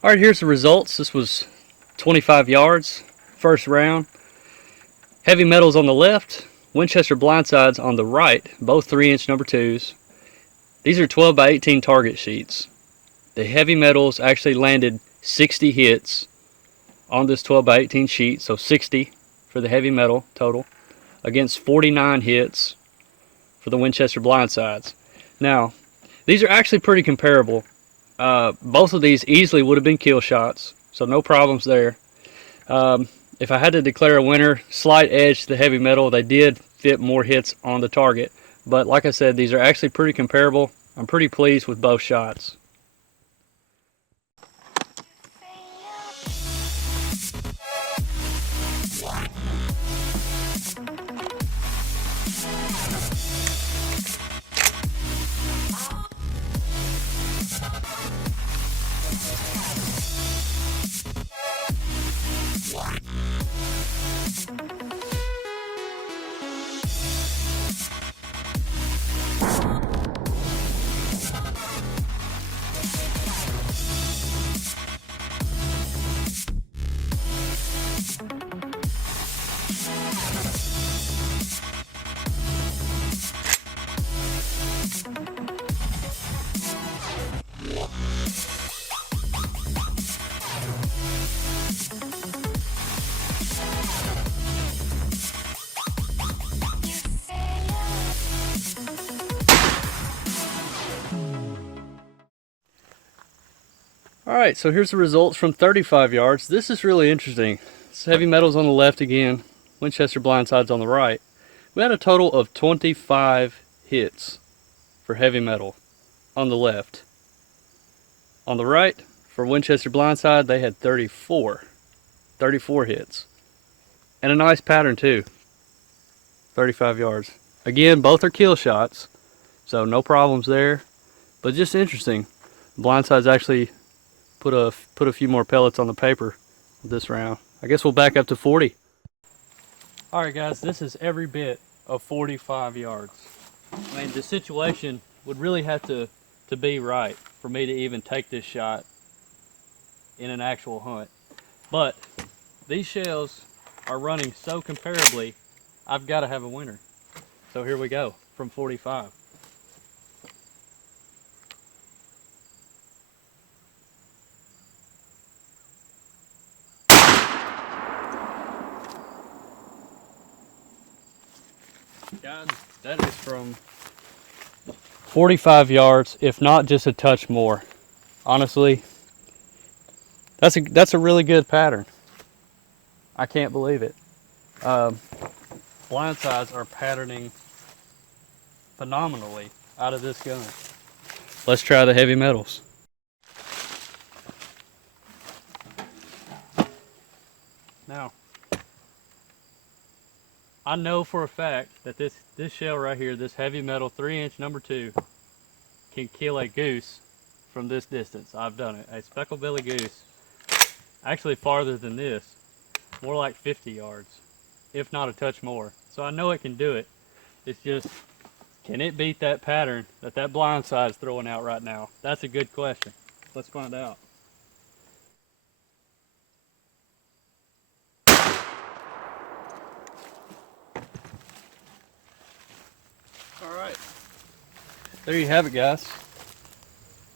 All right, here's the results. This was 25 yards, first round. Hevi Metals on the left, Winchester Blindsides on the right, both 3-inch number 2s. These are 12 by 18 target sheets. The Hevi Metals actually landed 60 hits on this 12 by 18 sheet, so 60 for the Hevi Metal total, against 49 hits for the Winchester Blindsides. Now, these are actually pretty comparable. Both of these easily would have been kill shots, so no problems there. If I had to declare a winner, slight edge to the Hevi Metal. They did fit more hits on the target, but like I said, these are actually pretty comparable. I'm pretty pleased with both shots. Alright, so here's the results from 35 yards. This is really interesting. It's Hevi Metals on the left again, Winchester Blindsides on the right. We had a total of 25 hits for Hevi Metal on the left. On the right, for Winchester Blindside, they had 34 hits. And a nice pattern too, 35 yards. Again, both are kill shots, so no problems there. But just interesting, Blindsides actually put a few more pellets on the paper this round. I guess we'll back up to 40. All right, guys, this is every bit of 45 yards. I mean, the situation would really have to be right for me to even take this shot in an actual hunt. But these shells are running so comparably, I've got to have a winner. So here we go from 45. Guys, that is from 45 yards, if not just a touch more. Honestly, that's a really good pattern. I can't believe it. Blindsides are patterning phenomenally out of this gun. Let's try the Hevi Metals. Now, I know for a fact that this shell right here, this Hevi Metal 3-inch number 2, can kill a goose from this distance. I've done it. A speckled belly goose, actually farther than this, more like 50 yards, if not a touch more. So I know it can do it. It's just, can it beat that pattern that Blindside is throwing out right now? That's a good question. Let's find out. All right, there you have it, guys.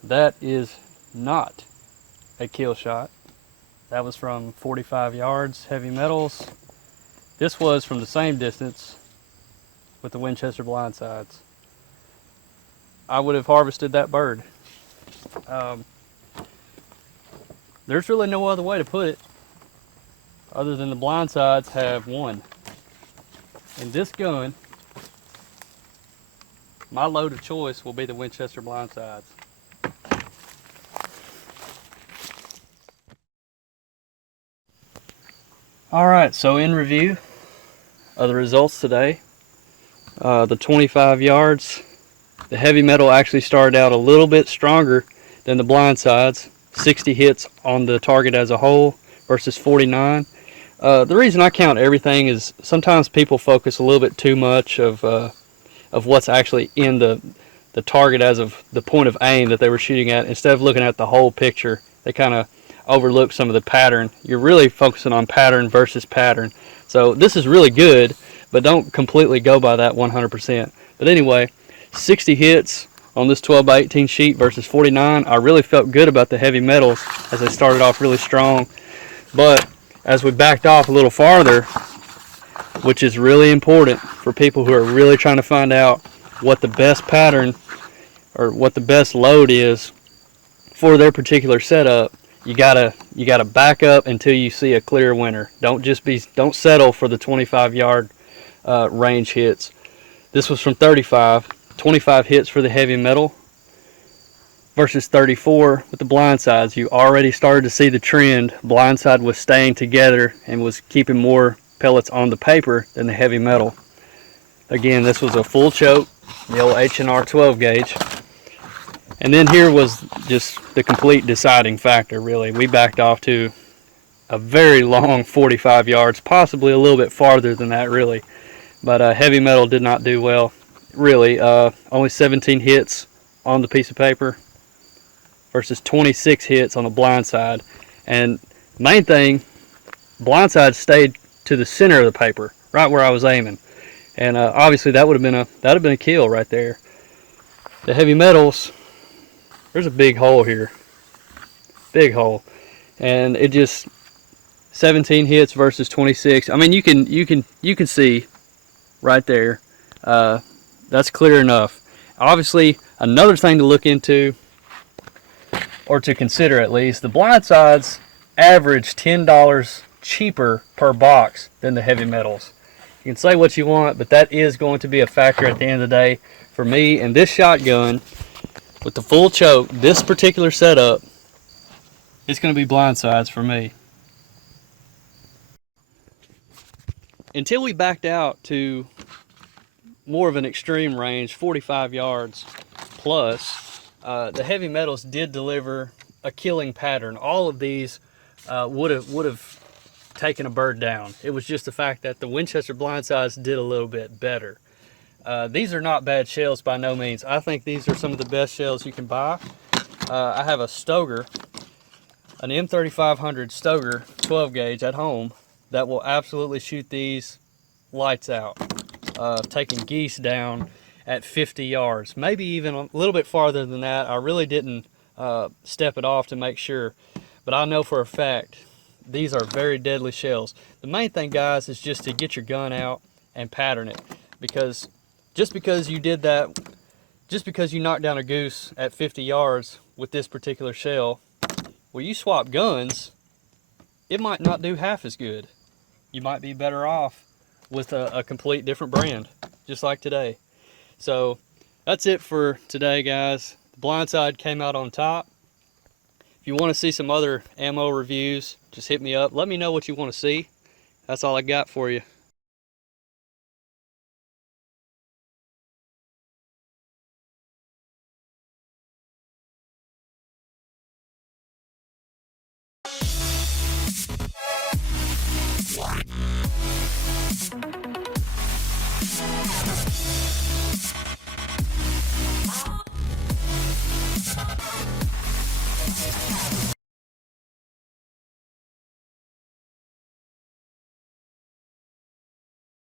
That is not a kill shot. That was from 45 yards, Hevi Metals. This was from the same distance with the Winchester blindsides. I would have harvested that bird. There's really no other way to put it other than the blindsides have won. In this gun, my load of choice will be the Winchester blindsides. Alright, so in review of the results today, the 25 yards, the Hevi Metal actually started out a little bit stronger than the blindsides. 60 hits on the target as a whole versus 49. The reason I count everything is sometimes people focus a little bit too much of what's actually in the target as of the point of aim that they were shooting at. Instead of looking at the whole picture, they kind of overlook some of the pattern. You're really focusing on pattern versus pattern. So this is really good, but don't completely go by that 100%. But anyway, 60 hits on this 12x18 sheet versus 49. I really felt good about the Hevi Metals as they started off really strong. But as we backed off a little farther, which is really important for people who are really trying to find out what the best pattern or what the best load is for their particular setup, you gotta back up until you see a clear winner. Don't settle for the 25-yard range hits. This was from 25 hits for the Hevi Metal versus 34 with the blindsides. You already started to see the trend. Blindside was staying together and was keeping more pellets on the paper than the Hevi Metal. Again, this was a full choke, the old H&R 12 gauge. And then here was just the complete deciding factor, really. We backed off to a very long 45 yards, possibly a little bit farther than that, really. But Hevi Metal did not do well, really. Only 17 hits on the piece of paper versus 26 hits on the blindside. And main thing, blindside stayed to the center of the paper, right where I was aiming. And obviously that would have been a kill right there. The Hevi Metals, there's a big hole here, big hole, and it just 17 hits versus 26. I mean, you can see right there. That's clear enough. Obviously, another thing to look into, or to consider at least, the blindsides average $10 cheaper per box than the Hevi Metals. You can say what you want, but that is going to be a factor at the end of the day. For me, and this shotgun, with the full choke, this particular setup, it's going to be blindsides for me. Until we backed out to more of an extreme range, 45 yards plus, the Hevi Metals did deliver a killing pattern. All of these would have taken a bird down. It was just the fact that the Winchester blindsides did a little bit better. These are not bad shells by no means. I think these are some of the best shells you can buy. I have a Stoger, an M3500 Stoger 12 gauge at home that will absolutely shoot these lights out. Taking geese down at 50 yards, maybe even a little bit farther than that. I really didn't step it off to make sure, but I know for a fact these are very deadly shells. The main thing, guys, is just to get your gun out and pattern it, because just because you did that, just because you knocked down a goose at 50 yards with this particular shell, well, you swap guns, it might not do half as good. You might be better off with a complete different brand, just like today. So that's it for today, guys. The blindside came out on top. If you want to see some other ammo reviews, just hit me up. Let me know what you want to see. That's all I got for you.